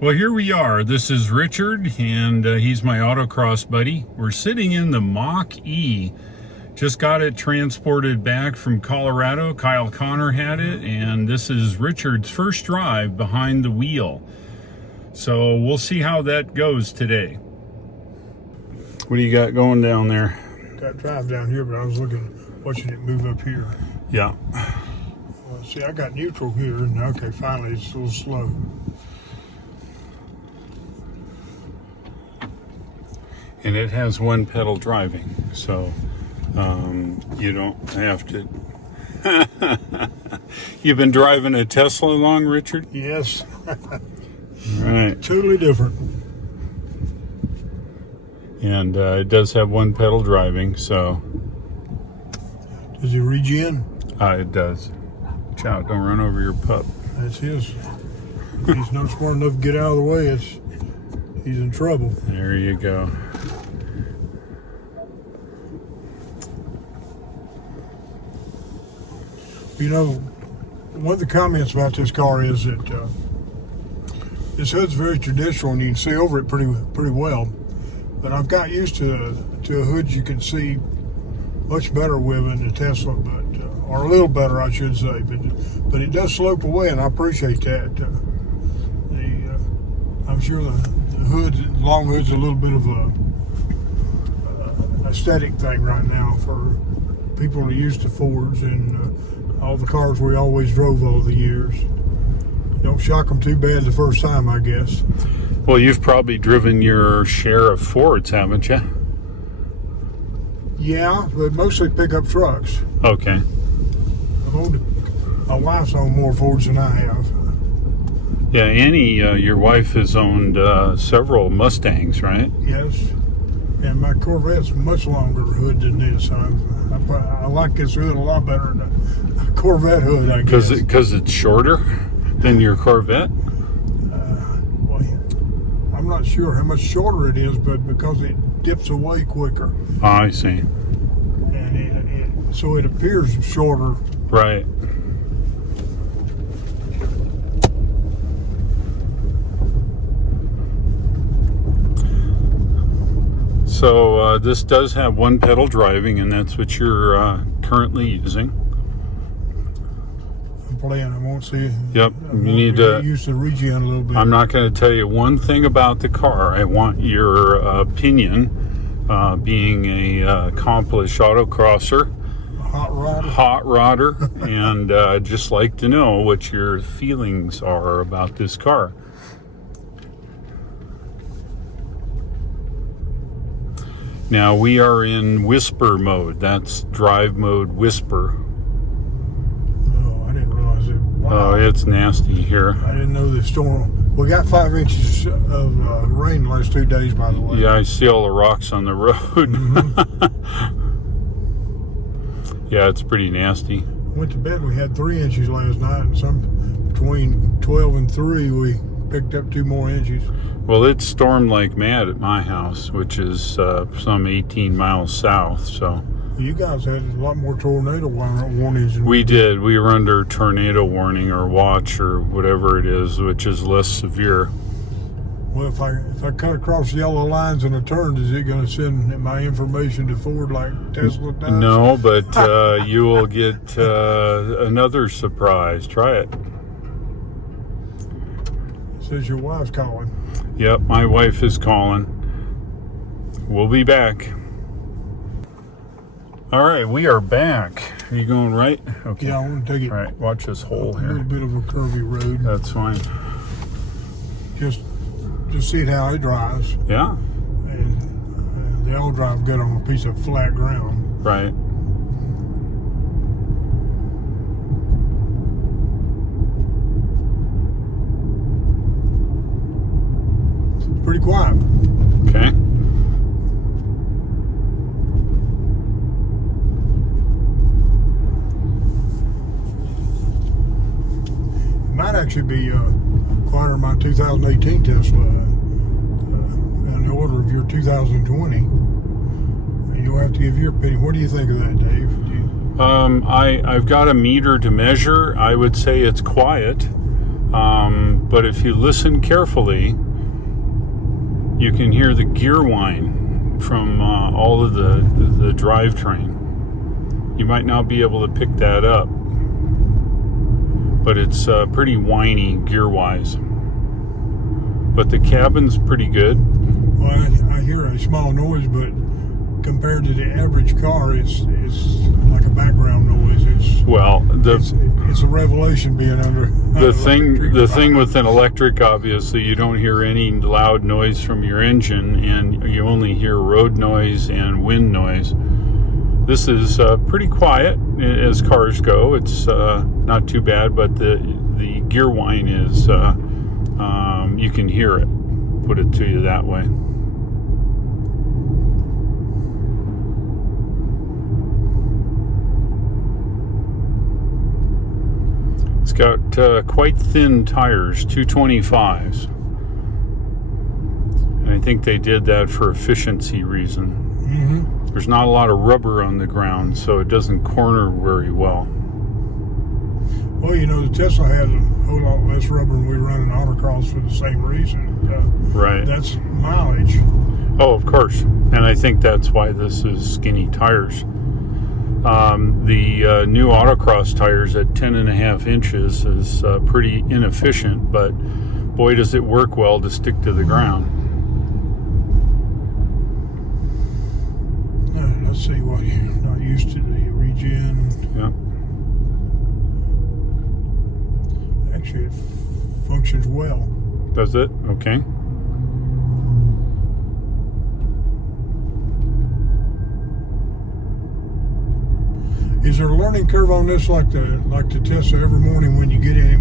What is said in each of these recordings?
Well, here we are. This is Richard, and he's my autocross buddy. We're sitting in the Mach E. Just got it transported back from Colorado. Kyle Connor had it, and this is Richard's first drive behind the wheel. So we'll see how that goes today. What do you got going down there? Got drive down here, but I was watching it move up here. Yeah. See, I got neutral here, and okay, finally it's a little slow. And it has one pedal driving, so you don't have to. You've been driving a Tesla long, Richard? Yes. Right. Totally different. And it does have one pedal driving, so. Does he regen? It does. Watch out, don't run over your pup. That's his. If he's not smart enough to get out of the way, he's in trouble. There you go. You know, one of the comments about this car is that this hood's very traditional and you can see over it pretty well. But I've got used to a hood you can see much better with in the Tesla, or a little better, I should say. But it does slope away, and I appreciate that. I'm sure the hood, long hood's a little bit of a aesthetic thing right now for people who are used to Fords and all the cars we always drove all the years. Don't shock them too bad the first time, I guess. Well, you've probably driven your share of Fords, haven't you? Yeah, but mostly pickup trucks. Okay. My wife's owned more Fords than I have. Yeah, Annie, your wife has owned several Mustangs, right? Yes. And my Corvette's much longer hood than this. I like this hood a lot better than a Corvette hood, I guess. Because it's shorter than your Corvette? Well, I'm not sure how much shorter it is, but because it dips away quicker. Oh, I see. And so it appears shorter. Right. So this does have one pedal driving, and that's what you're currently using. I'm playing. I won't see. Yep. You need to use the regen a little bit. I'm not going to tell you one thing about the car. I want your opinion, being a accomplished autocrosser, hot rodder, and I'd just like to know what your feelings are about this car. Now we are in whisper mode. That's drive mode whisper. Oh, I didn't realize it. Wow. Oh, it's nasty here. I didn't know the storm. We got 5 inches of rain the last 2 days, by the way. Yeah, I see all the rocks on the road. Mm-hmm. Yeah, it's pretty nasty. Went to bed, we had 3 inches last night, and between 12 and 3, we picked up 2 more inches. Well, it stormed like mad at my house, which is some 18 miles south, so. You guys had a lot more tornado warnings. We did. We were under tornado warning or watch or whatever it is, which is less severe. Well, if I cut across yellow lines in a turn, is it going to send my information to Ford like Tesla does? No, but you will get another surprise. Try it. It says your wife's calling. Yep, my wife is calling. We'll be back. All right, we are back. Are you going right? Okay. Yeah, I want to take it. All right, watch this hole A here. little bit of a curvy road. That's fine. Just see how it drives. Yeah. And they all drive good on a piece of flat ground. Right. It's pretty quiet. Okay. It might actually be quieter than my 2018 Tesla. In the order of your 2020. You'll have to give your opinion. What do you think of that, Dave? I've got a meter to measure. I would say it's quiet. But if you listen carefully, you can hear the gear whine from all of the drivetrain. You might not be able to pick that up, but it's pretty whiny gear-wise. But the cabin's pretty good. Well, I hear a small noise, but compared to the average car, it's like a background noise. It's a revelation being under the thing with an electric, obviously, you don't hear any loud noise from your engine, and you only hear road noise and wind noise. This is pretty quiet as cars go. It's not too bad, but the gear whine is you can hear it. Put it to you that way. It's got quite thin tires, 225s. And I think they did that for efficiency reason. Mm-hmm. There's not a lot of rubber on the ground, so it doesn't corner very well. Well, you know, the Tesla has a whole lot less rubber than we run in Autocross for the same reason. Right. That's mileage. Oh, of course. And I think that's why this is skinny tires. The new Autocross tires at 10.5 inches is pretty inefficient, but boy, does it work well to stick to the ground. Let's see what you're not used to the regen. Yeah. Actually, it functions well. Does it? Okay. Is there a learning curve on this like the Tesla every morning when you get in it,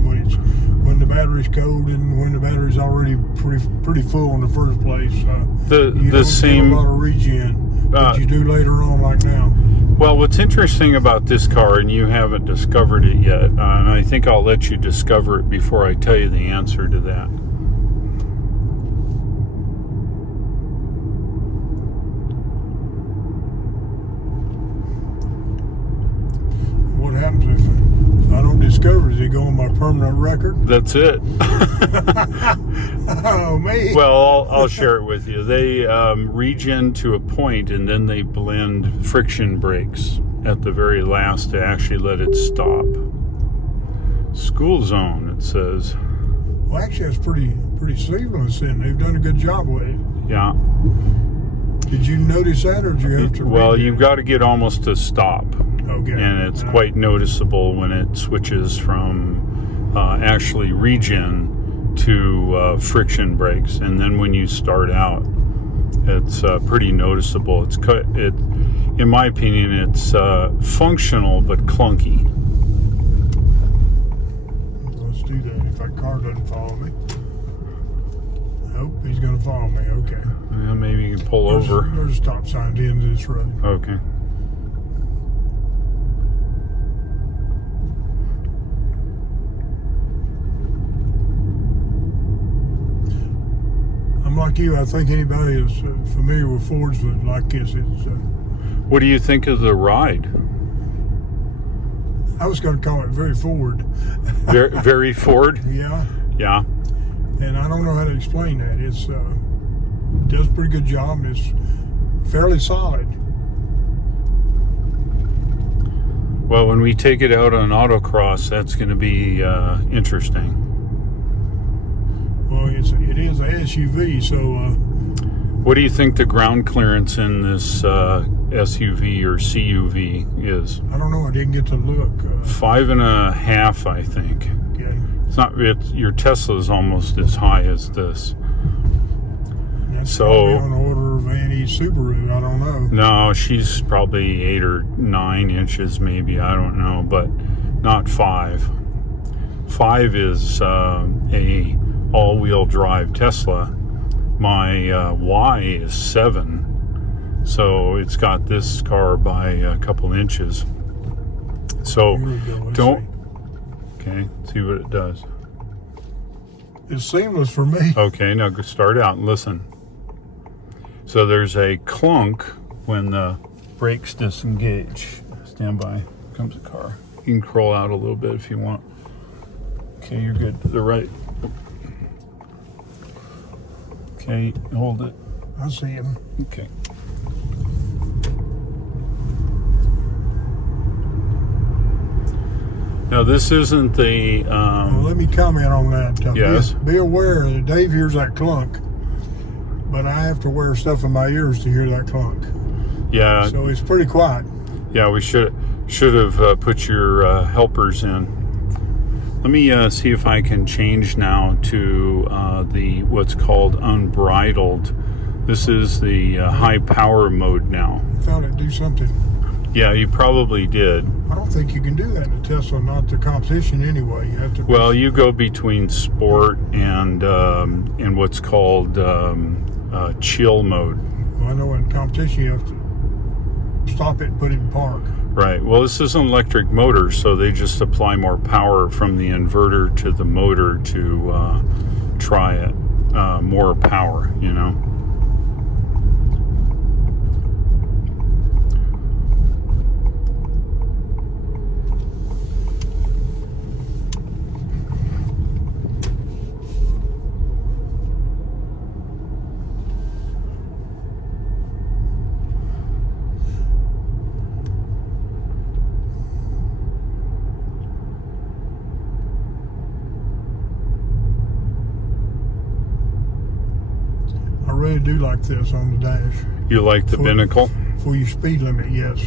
when the battery's cold and when the battery's already pretty full in the first place? You don't same. get a lot of regen that you do later on, like now. Well, what's interesting about this car, and you haven't discovered it yet, and I think I'll let you discover it before I tell you the answer to that. What happens if I don't discover it? Does it go on my permanent record? That's it. Oh, me. Well, I'll share it with you. They regen to a point, and then they blend friction brakes at the very last to actually let it stop. School zone, it says. Well, actually, that's pretty seamless then. They've done a good job with it. Yeah. Did you notice that, or did you have to Well, you've got to get almost to stop. Okay. And it's quite noticeable when it switches from actually regen to friction brakes, and then when you start out, it's pretty noticeable. In my opinion, it's functional but clunky. Let's do that if that car doesn't follow me. Nope, he's going to follow me. Okay. Yeah, maybe you can pull over. There's a stop sign at the end of this road. Okay. Like you, I think anybody who's familiar with Fords would like this. What do you think of the ride? I was going to call it very Ford. Very Ford? Yeah. Yeah. And I don't know how to explain that. It does a pretty good job. It's fairly solid. Well, when we take it out on Autocross, that's going to be interesting. Well, it is a SUV, so... what do you think the ground clearance in this SUV or CUV is? I don't know. I didn't get to look. 5.5, I think. Okay. Your Tesla's almost as high as this. That's probably on the order of Annie's Subaru. I don't know. No, she's probably 8 or 9 inches, maybe. I don't know, but not 5. 5 is a all-wheel drive Tesla. My Y is 7, so it's got this car by a couple inches. So okay, see what it does. It's seamless for me. Okay, now go start out and listen. So there's a clunk when the brakes disengage. Stand by. Here comes a car. You can crawl out a little bit if you want. Okay, you're good. To the right. Okay, hold it. I see him. Okay. Now this isn't the. Well, let me comment on that. Yes. Be aware that Dave hears that clunk, but I have to wear stuff in my ears to hear that clunk. Yeah. So it's pretty quiet. Yeah, we should have put your helpers in. Let me see if I can change now to the what's called unbridled. This is the high power mode now. I found it do something. Yeah, you probably did. I don't think you can do that in the Tesla, not the competition anyway. You have to. Well, you go between sport and what's called chill mode. Well, I know in competition you have to stop it and put it in park. Right. Well, this is an electric motor, so they just apply more power from the inverter to the motor to try it. More power, you know. I really do like this on the dash. You like the binnacle? For your speed limit, yes.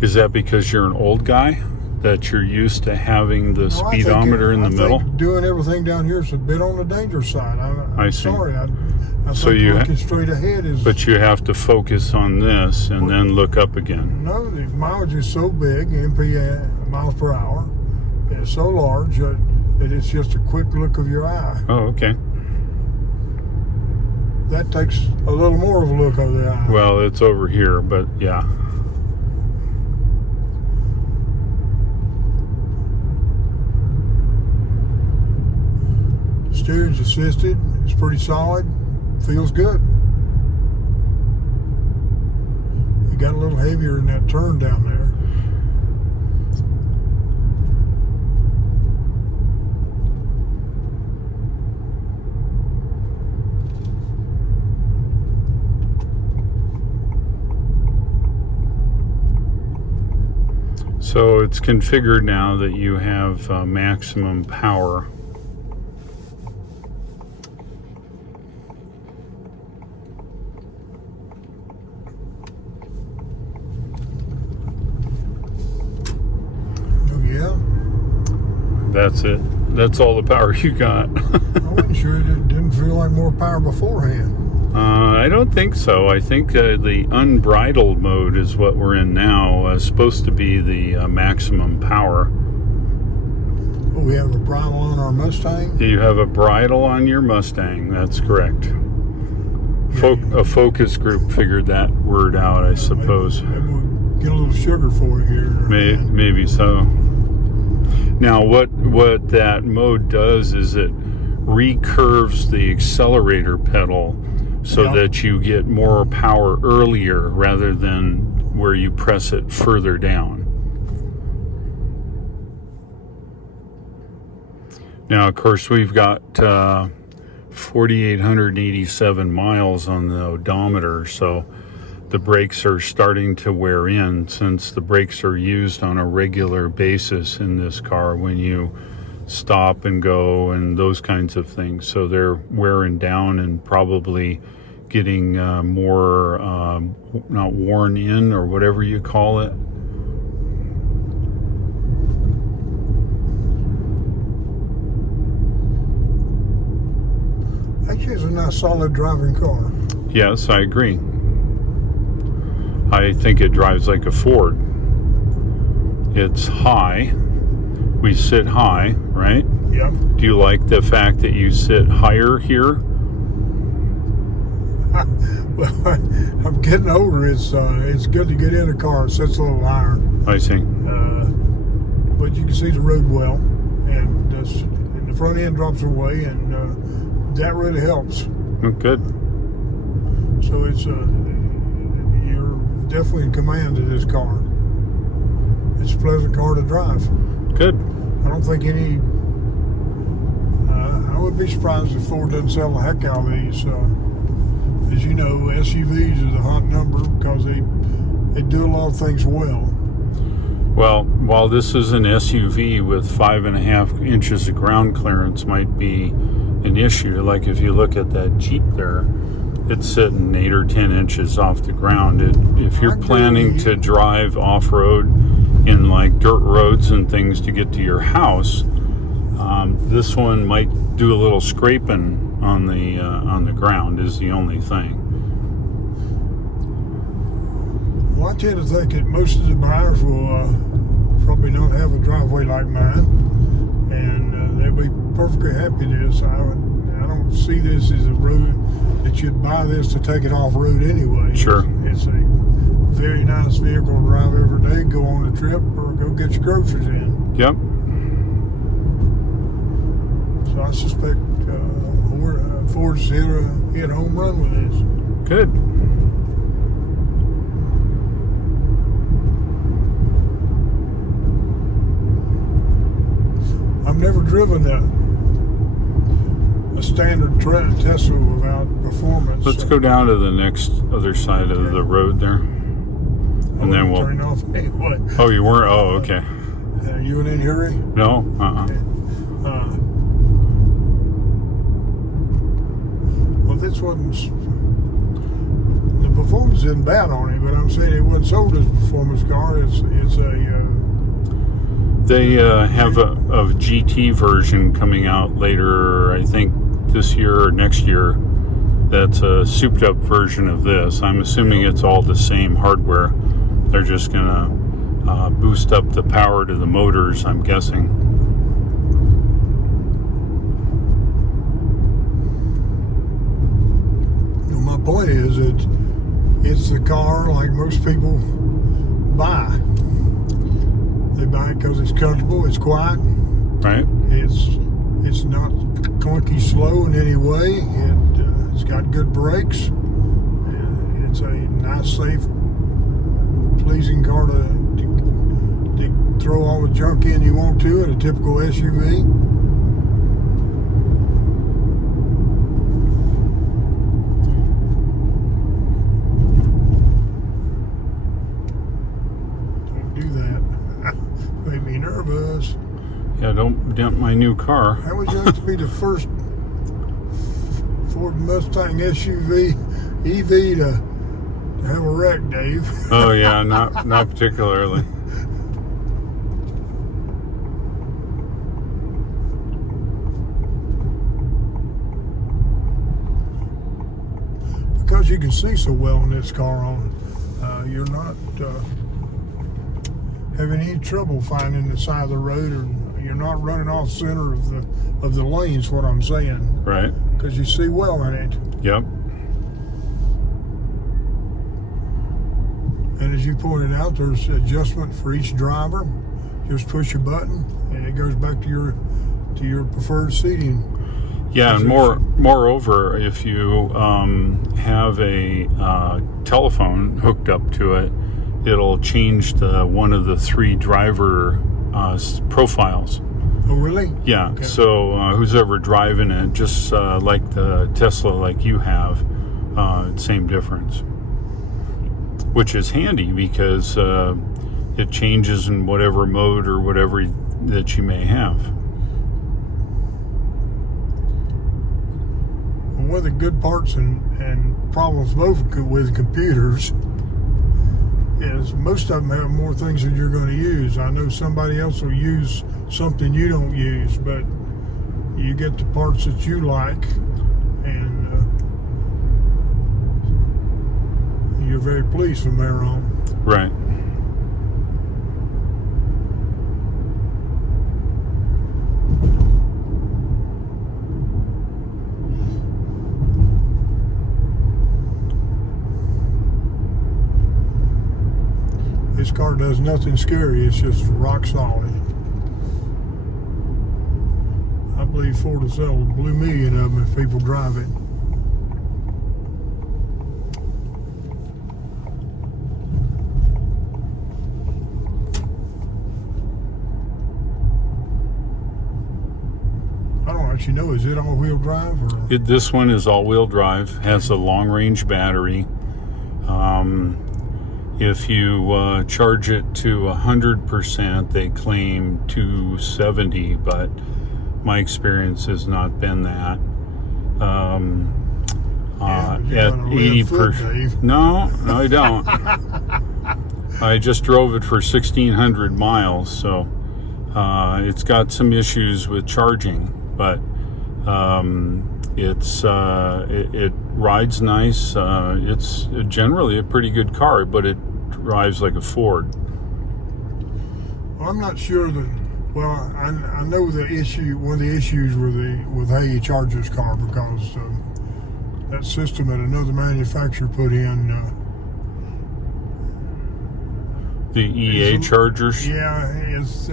Is that because you're an old guy? That you're used to having the speedometer in the middle? Doing everything down here is a bit on the dangerous side. I'm see. Sorry. I So think you looking straight ahead is... But you have to focus on this and then look up again. No, the mileage is so big, miles per hour. It's so large that it's just a quick look of your eye. Oh, okay. That takes a little more of a look of the eye. Well, it's over here, but yeah. Steering's assisted. It's pretty solid. Feels good. It got a little heavier in that turn down there. So it's configured now that you have maximum power. Oh yeah? That's it. That's all the power you got. I wasn't sure. It didn't feel like more power beforehand. I don't think so. I think the unbridled mode is what we're in now. Supposed to be the maximum power. We have a bridle on our Mustang. You have a bridle on your Mustang. That's correct. A focus group figured that word out, I suppose. Maybe we'll get a little sugar for you here. Maybe so. Now, what that mode does is it recurves the accelerator pedal so that you get more power earlier rather than where you press it further down. Now, of course, we've got 4,887 miles on the odometer, so the brakes are starting to wear in, since the brakes are used on a regular basis in this car when you stop and go and those kinds of things. So they're wearing down and probably getting more not worn in, or whatever you call it. Actually, it's a nice solid driving car. Yes, I agree. I think it drives like a Ford. It's high. We sit high, right? Yeah. Do you like the fact that you sit higher here? Well, I'm getting older. It's good to get in a car. It sits a little higher. I see. But you can see the road well, and the front end drops away, and that really helps. Oh, good. So it's you're definitely in command of this car. It's a pleasant car to drive. Good. I don't think any wouldn't be surprised if Ford doesn't sell the heck out of these. As you know, SUVs is a hot number because they do a lot of things well. Well, while this is an SUV with 5.5 inches of ground clearance might be an issue, like if you look at that Jeep there, it's sitting 8 or 10 inches off the ground. If you're planning to drive off-road in like dirt roads and things to get to your house, this one might do a little scraping on the ground is the only thing. Well, I tend to think that most of the buyers will probably not have a driveway like mine, and they'll be perfectly happy with this. I don't see this as a road that you'd buy this to take it off-road anyway. Sure. It's a very nice vehicle to drive every day, go on a trip, or go get your groceries in. Yep. So I suspect Ford's hit a home run with this. Good. I've never driven a standard Tesla without performance. Let's go down to the next other side of the road there. And then we'll turn off anyway. Oh, you weren't? Oh, okay. You in any hurry? No? Okay. Well, this wasn't. The performance isn't bad on it, but I'm saying it wasn't sold as a performance car. It's a. They have a GT version coming out later, I think this year or next year. That's a souped up version of this. I'm assuming it's all the same hardware. They're just gonna boost up the power to the motors, I'm guessing. Well, my point is that it's the car like most people buy. They buy it because it's comfortable, it's quiet, Right? it's not clunky slow in any way. It's got good brakes. It's a nice, safe, pleasing car to throw all the junk in you want to in a typical SUV. Don't do that. Made me nervous. Yeah, don't dent my new car. How would you like to be the first Ford Mustang SUV EV to have a wreck, Dave? Oh yeah, not particularly. Because you can see so well in this car you're not having any trouble finding the side of the road, or you're not running off center of the lanes, what I'm saying. Right. Because you see well in it. Yep. And as you pointed out, there's adjustment for each driver. Just push a button and it goes back to your preferred seating. Yeah, and moreover, if you have a telephone hooked up to it, it'll change one of the 3 driver profiles. Oh, really? Yeah. Okay. So who's ever driving it, just like the Tesla, like you have, same difference. Which is handy because it changes in whatever mode or whatever that you may have. One of the good parts and problems both with computers is most of them have more things than you're going to use. I know somebody else will use something you don't use, but you get the parts that you like, and you're very pleased from there on. Right. This car does nothing scary, it's just rock solid. I believe Ford will sell a blue million of them if people drive it. let you know, is it all-wheel drive? Or? This one is all-wheel drive, has a long-range battery. If you charge it to 100%, they claim 270, but my experience has not been that. At 80%. No, I don't. I just drove it for 1,600 miles, so it's got some issues with charging, but it rides nice. It's generally a pretty good car, but it drives like a Ford. Well, I'm not sure that. Well, I know the issue. One of the issues with how you charge this car, because that system that another manufacturer put in. The EA chargers. Yeah, it's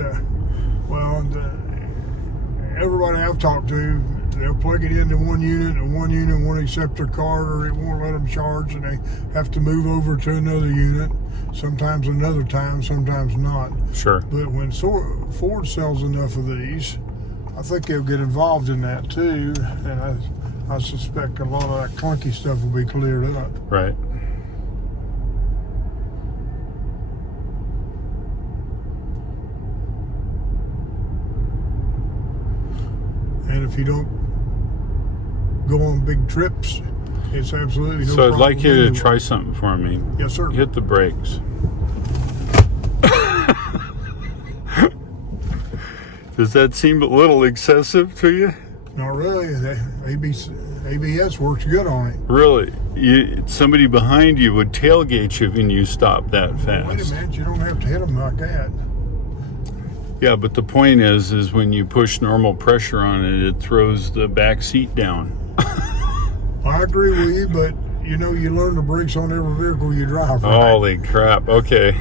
everybody I've talked to, they'll plug it into one unit, and one unit won't accept their card, or it won't let them charge, and they have to move over to another unit. Sometimes another time, sometimes not. Sure. But when Ford sells enough of these, I think they'll get involved in that too, and I suspect a lot of that clunky stuff will be cleared up. Right. And if you don't go on big trips, it's absolutely no So I'd problem like you to anyway. try something for me. Yes, sir. Hit the brakes. Does that seem a little excessive to you? Not really. ABS works good on it. Really? Somebody behind you would tailgate you when you stop that fast. Wait a minute, you don't have to hit them like that. Yeah, but the point is when you push normal pressure on it, it throws the back seat down. I agree with you, but you learn the brakes on every vehicle you drive. Right? Holy crap. Okay.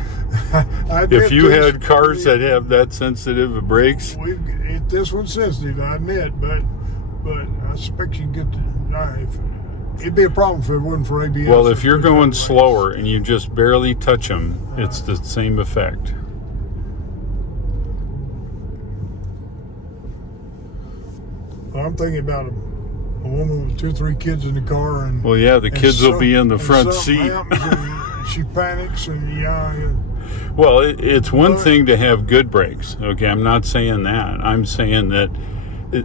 If you had cars that have that sensitive of brakes. This one's sensitive, I admit, but I suspect you can get it'd be a problem if it wasn't for ABS. Well, if you're going slower and you just barely touch them, it's the same effect. Well, I'm thinking about a woman with 2 or 3 kids in the car, and well, yeah, the kids will be in the front seat. And she panics, and yeah. Well, it's one thing to have good brakes. Okay, I'm not saying that. I'm saying that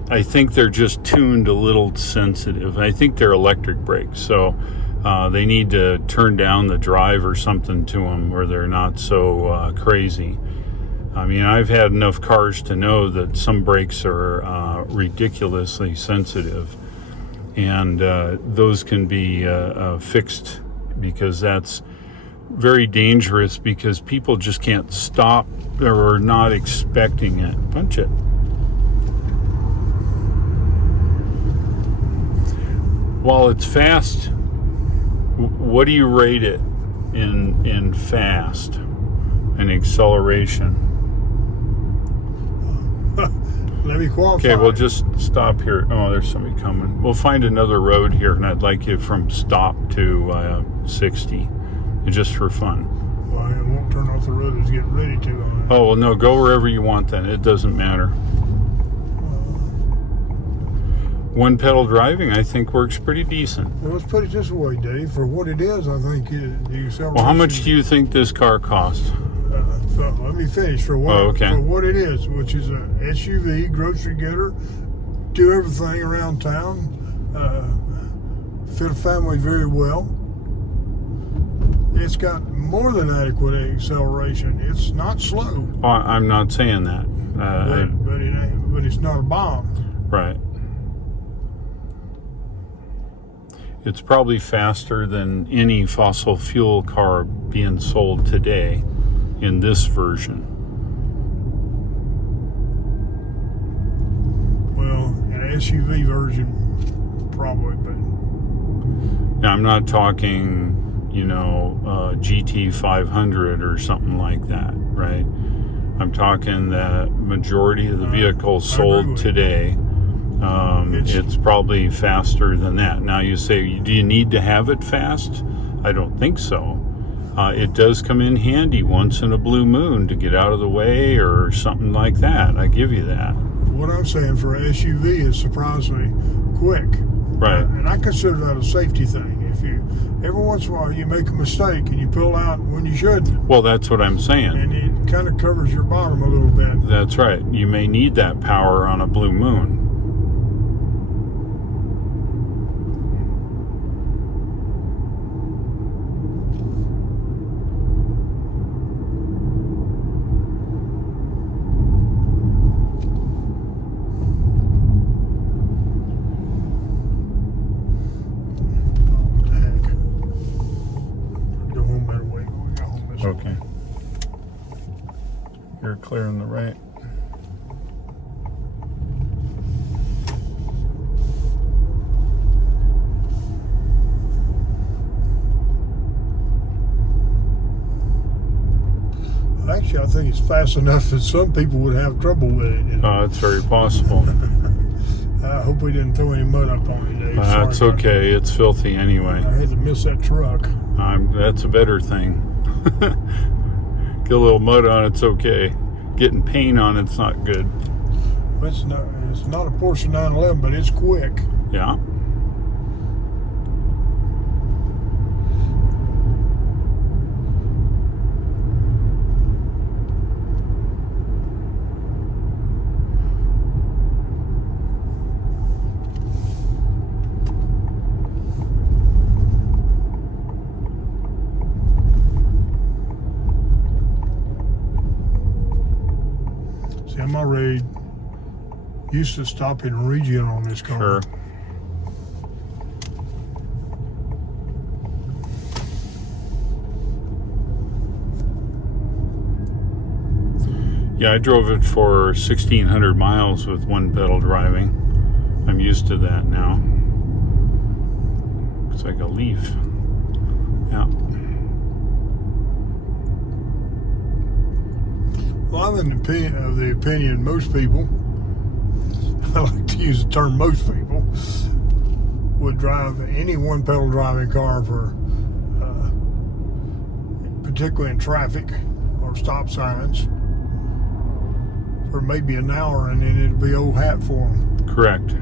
I think they're just tuned a little sensitive. I think they're electric brakes, so they need to turn down the drive or something to them where they're not so crazy. I mean, I've had enough cars to know that some brakes are ridiculously sensitive, and those can be fixed, because that's very dangerous, because people just can't stop or are not expecting it. Punch it. While it's fast, what do you rate it in fast and acceleration? Let me qualify. Okay, we'll just stop here. Oh, there's somebody coming. We'll find another road here, and I'd like you from stop to 60, just for fun. Well, I won't turn off the road it's getting ready to. Oh, well, no, go wherever you want then. It doesn't matter. One pedal driving, I think, works pretty decent. Well, let's put it this way, Dave. For what it is, I think the acceleration. Well, how much do you think this car costs? So let me finish. For what it is, which is a SUV, grocery getter, do everything around town, fit a family very well. It's got more than adequate acceleration. It's not slow. Oh, I'm not saying that. But it's not a bomb. Right. It's probably faster than any fossil fuel car being sold today in this version. Well, an SUV version, probably, but. Now, I'm not talking, GT 500 or something like that, right? I'm talking the majority of the vehicles sold today. It's probably faster than that. Now you say, do you need to have it fast? I don't think so. It does come in handy once in a blue moon to get out of the way or something like that. I give you that. what I'm saying for a SUV is surprisingly quick. Right. And I consider that a safety thing. If you every once in a while you make a mistake and you pull out when you shouldn't, Well, that's what I'm saying. and it kind of covers your bottom a little bit. That's right. You may need that power on a blue moon. What the heck? Go home better way. We got home this way. Okay. You're clear on the right. Actually, I think it's fast enough that some people would have trouble with it. You know? It's very possible. I hope we didn't throw any mud up on you, Dave. That's Sorry about okay. It's filthy anyway. that. I had to miss that truck. That's a better thing. Get a little mud on it's okay. Getting paint on it's not good. It's not a Porsche 911, but it's quick. Yeah. See, I'm already used to stopping and regen on this car. Sure. Yeah, I drove it for 1,600 miles with one pedal driving. I'm used to that now. Looks like a leaf. Yeah. Well, I'm in the opinion most people, I like to use the term most people, would drive any one pedal driving car for, particularly in traffic or stop signs, for maybe an hour, and then it'll be old hat for them. Correct.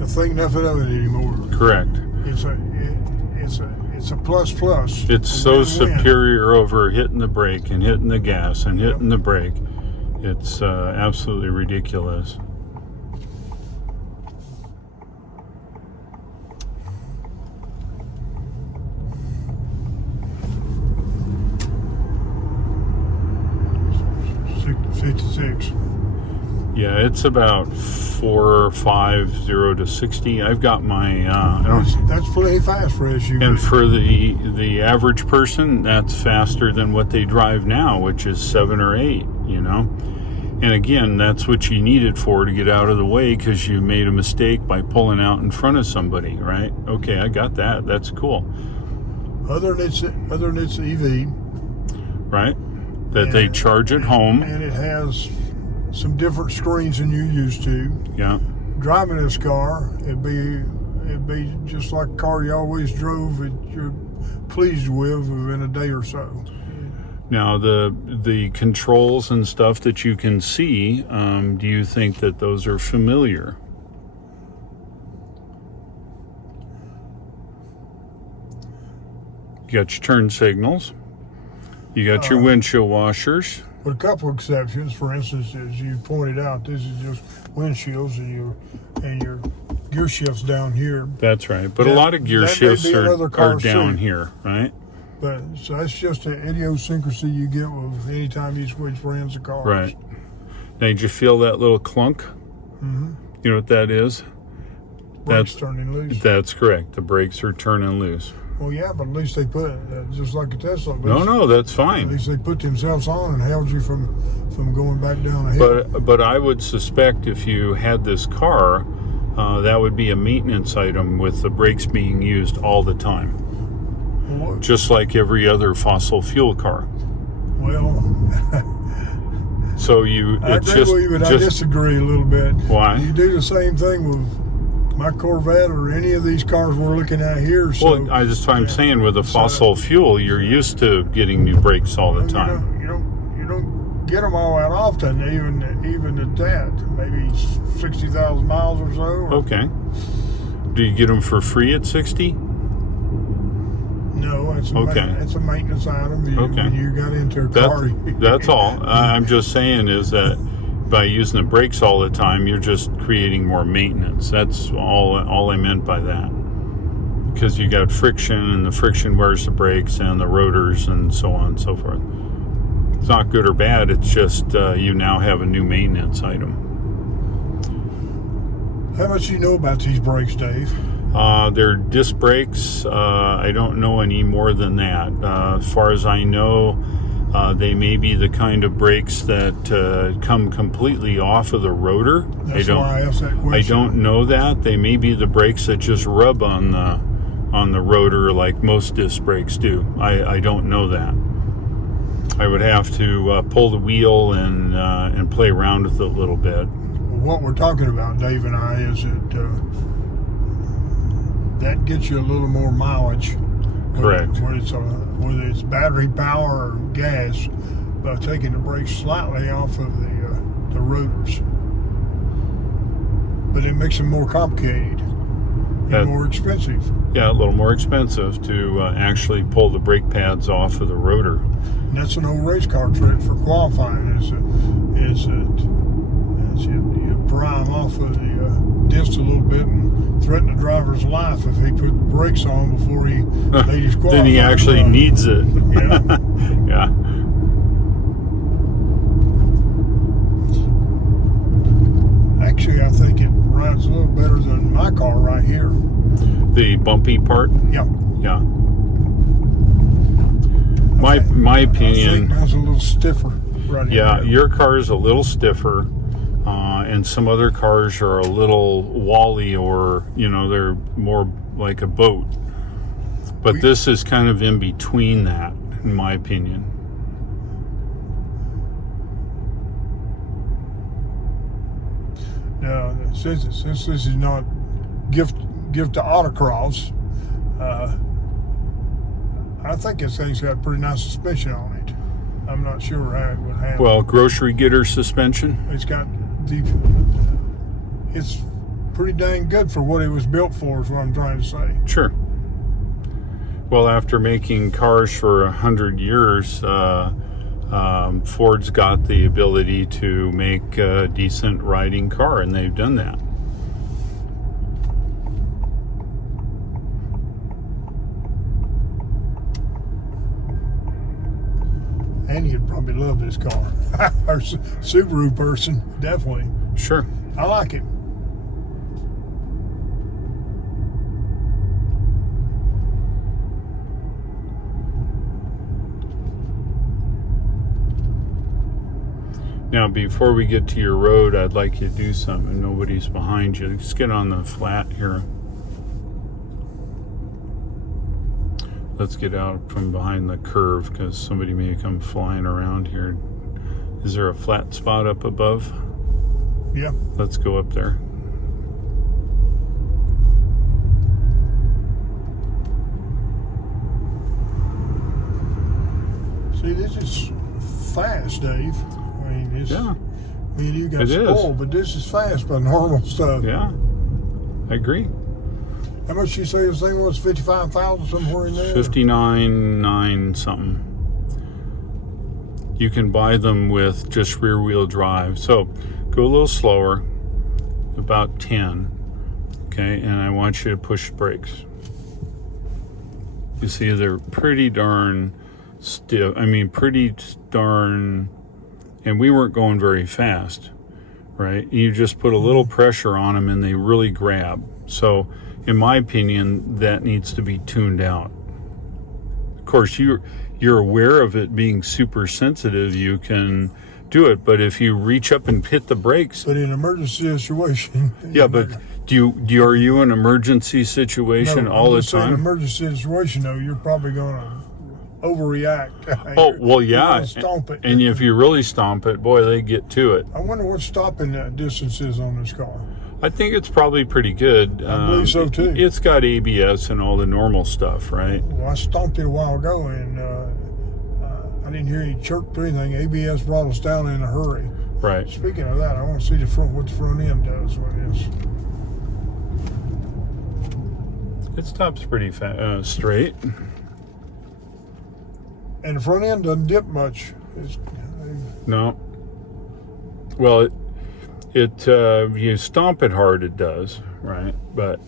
I think nothing of it anymore. Correct. It's a plus. It's A so win-win. superior over hitting the brake and hitting the gas and hitting the brake. It's absolutely ridiculous. Six- 56. Yeah, it's about 4.50 to 60. I've got my I don't. That's plenty fast for SUV. And for the average person, that's faster than what they drive now, which is 7 or 8. You know. And again, that's what you need it for, to get out of the way because you made a mistake by pulling out in front of somebody, right? Okay, I got that. That's cool. Other than its EV, Right? That they charge at home. and it has some different screens than you're used to. Yeah. Driving this car, it'd be just like a car you always drove that you're pleased with within a day or so. Now, the controls and stuff that you can see, do you think that those are familiar? You got your turn signals. You got your windshield washers. With a couple of exceptions, for instance, as you pointed out, this is just windshields and your gear shifts down here. That's right. But a lot of gear that may shifts be another are car down seat. here, right? But so that's just an idiosyncrasy you get with any time you switch brands of cars. Right. Now, did you feel that little clunk? Mm-hmm. You know what that is? Brakes turning loose. That's correct. The brakes are turning loose. Well, yeah, but at least they put just like a Tesla. No, that's At fine. least they put themselves on and held you from going back down the hill. But I would suspect if you had this car, that would be a maintenance item with the brakes being used all the time, Well, just like every other fossil fuel car. well, So I it's agree with you, but I disagree a little bit. Why? You do the same thing with my Corvette or any of these cars we're looking at here. So Well, I'm saying with a fossil fuel, you're used to getting new brakes all the time. You don't get them all out often, even at that, maybe 60,000 miles or so. Okay. Do you get them for free at 60? No, it's a maintenance item. Okay. When you got into a car. That's all. I'm just saying is that by using the brakes all the time, you're just creating more maintenance. That's all I meant by that. Because you got friction, and the friction wears the brakes and the rotors and so on and so forth. It's not good or bad. It's just you now have a new maintenance item. How much do you know about these brakes, Dave? They're disc brakes. I don't know any more than that. As far as I know, they may be the kind of brakes that come completely off of the rotor. That's why I asked that question. I don't know that. They may be the brakes that just rub on the rotor like most disc brakes do. I don't know that. I would have to pull the wheel and play around with it a little bit. What we're talking about, Dave and I, is that gets you a little more mileage. Correct. Whether it's battery power or gas, by taking the brakes slightly off of the rotors. But it makes them more complicated and more expensive. Yeah, a little more expensive to actually pull the brake pads off of the rotor. And that's an old race car trick for qualifying. Is you pry him off of the disc a little bit and threaten the driver's life if he put the brakes on before he made his qualifying. Then he actually needs it. Yeah. Yeah. Actually, I think it rides a little better than my car right here. The bumpy part? Yeah. Yeah. My opinion. I think mine's a little stiffer right here. Yeah, your car is a little stiffer, and some other cars are a little wally, or they're more like a boat. But this is kind of in between that, in my opinion. Now, since this is not gift to Autocross, I think this thing's got pretty nice suspension on it. I'm not sure how it would handle. Well, grocery getter suspension. It's pretty dang good for what it was built for, is what I'm trying to say. Sure. Well, after making cars for 100 years, Ford's got the ability to make a decent riding car, and they've done that. And you'd probably love this car. Or Subaru person, definitely. Sure. I like it. Now, before we get to your road, I'd like you to do something. Nobody's behind you. Just get on the flat here. Let's get out from behind the curve, because somebody may come flying around here. Is there a flat spot up above? Yeah. Let's go up there. See, this is fast, Dave. I mean, Yeah. Me and you got It is. spoiled, but this is fast by normal stuff. Yeah, I agree. How much you say this thing was? 55,000, somewhere in there? 59.9 something. You can buy them with just rear wheel drive. So go a little slower, about 10. Okay, and I want you to push the brakes. You see, they're pretty darn stiff. I mean, pretty darn, and we weren't going very fast, right? You just put a little pressure on them and they really grab. So in my opinion, that needs to be tuned out. Of course, you're aware of it being super sensitive, you can do it, but if you reach up and hit the brakes. But in an emergency situation. Yeah, but are you in an emergency situation all the time? In an emergency situation, though, you're probably going to overreact. Oh, well, yeah. You're gonna stomp it. And if you really stomp it, boy, they get to it. I wonder what stopping distance is on this car. I think it's probably pretty good. I believe so, too. It's got ABS and all the normal stuff, right? Well, I stomped it a while ago, and I didn't hear any chirp or anything. ABS brought us down in a hurry. Right. Speaking of that, I want to see what the front end does with this. It stops pretty straight. And the front end doesn't dip much. No. Well, you stomp it hard, it does, right? But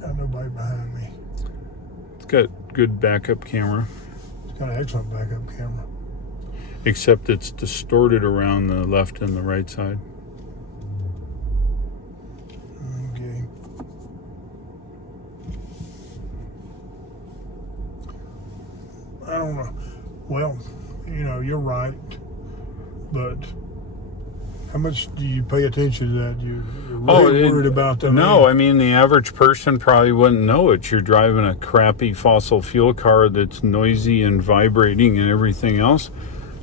got nobody behind me. it's got good backup camera, It's got an excellent backup camera. except it's distorted around the left and the right side. Okay. I don't know. Well, you're right. But how much do you pay attention to that? You're really worried about that? No, I mean, the average person probably wouldn't know it. You're driving a crappy fossil fuel car that's noisy and vibrating and everything else.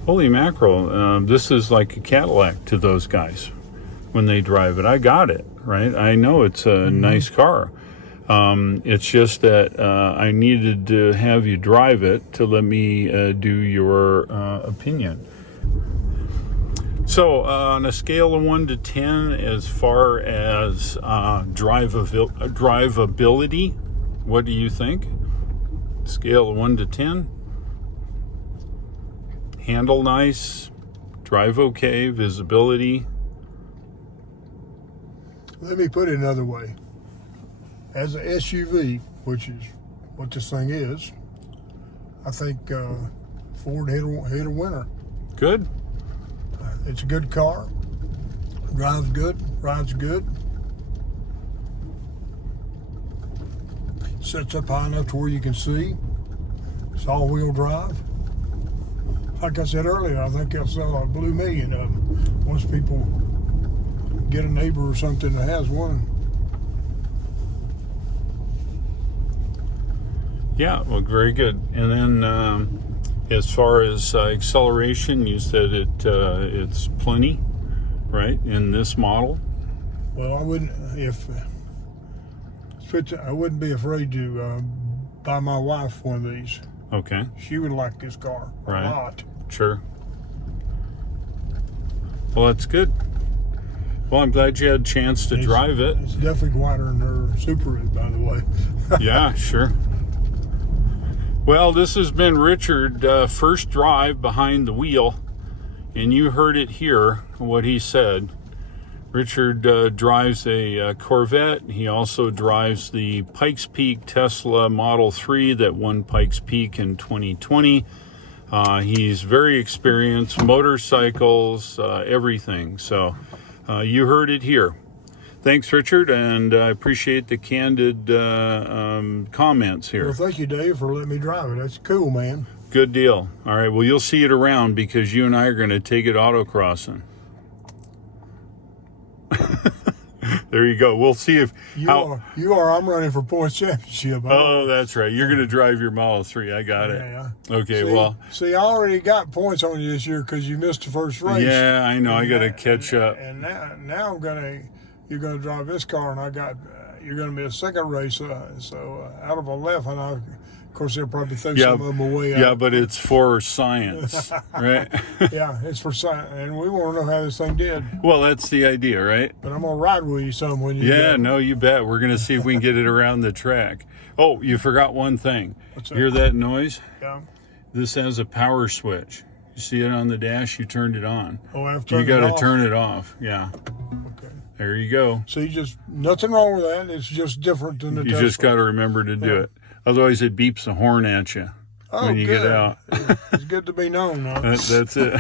Holy mackerel, this is like a Cadillac to those guys when they drive it. I got it, right? I know it's a nice car. It's just that I needed to have you drive it to let me do your opinion. So on a scale of 1 to 10, as far as drivability, what do you think? Scale of 1 to 10. Handle nice, drive okay, visibility. Let me put it another way. As an SUV, which is what this thing is, I think Ford hit a winner. Good. It's a good car. Drives good. Rides good. Sets up high enough to where you can see. It's all-wheel drive. Like I said earlier, I think I saw a blue million of them. Once people get a neighbor or something that has one. Yeah, well, very good. And then as far as acceleration, you said it's plenty, right, in this model? Well, I wouldn't I wouldn't be afraid to buy my wife one of these. Okay. She would like this car a lot. Sure. Well, that's good. Well, I'm glad you had a chance to drive it. It's definitely quieter than her Subaru, by the way. Yeah, sure. Well, this has been Richard, first drive behind the wheel, and you heard it here, what he said. Richard drives a Corvette. He also drives the Pikes Peak Tesla Model 3 that won Pikes Peak in 2020. He's very experienced, motorcycles, everything. So you heard it here. Thanks, Richard, and I appreciate the candid comments here. Well, thank you, Dave, for letting me drive it. That's cool, man. Good deal. All right, well, you'll see it around because you and I are going to take it autocrossing. There you go. We'll see if you are. I'm running for points championship. Oh, that's right. You're going to drive your Model 3. I got it. Yeah. Okay, See, I already got points on you this year because you missed the first race. Yeah, I know. I got to catch up. And now you're gonna drive this car, and you're gonna be a second race. So out of 11, of course they'll probably throw some of them away. Yeah, but it's for science, right? Yeah, it's for science, and we want to know how this thing did. Well, that's the idea, right? But I'm gonna ride with you some when you. Yeah, no, you bet. We're gonna see if we can get it around the track. Oh, you forgot one thing. What's that? Hear that noise? Yeah. This has a power switch. You see it on the dash? You turned it on. Oh, I have to turn it You got off? to turn it off. Yeah. Okay. There you go. So nothing wrong with that. It's just different than the You Tesla. just got to remember to do it. Otherwise, it beeps a horn at you when you get out. It's good to be known, huh? That's it.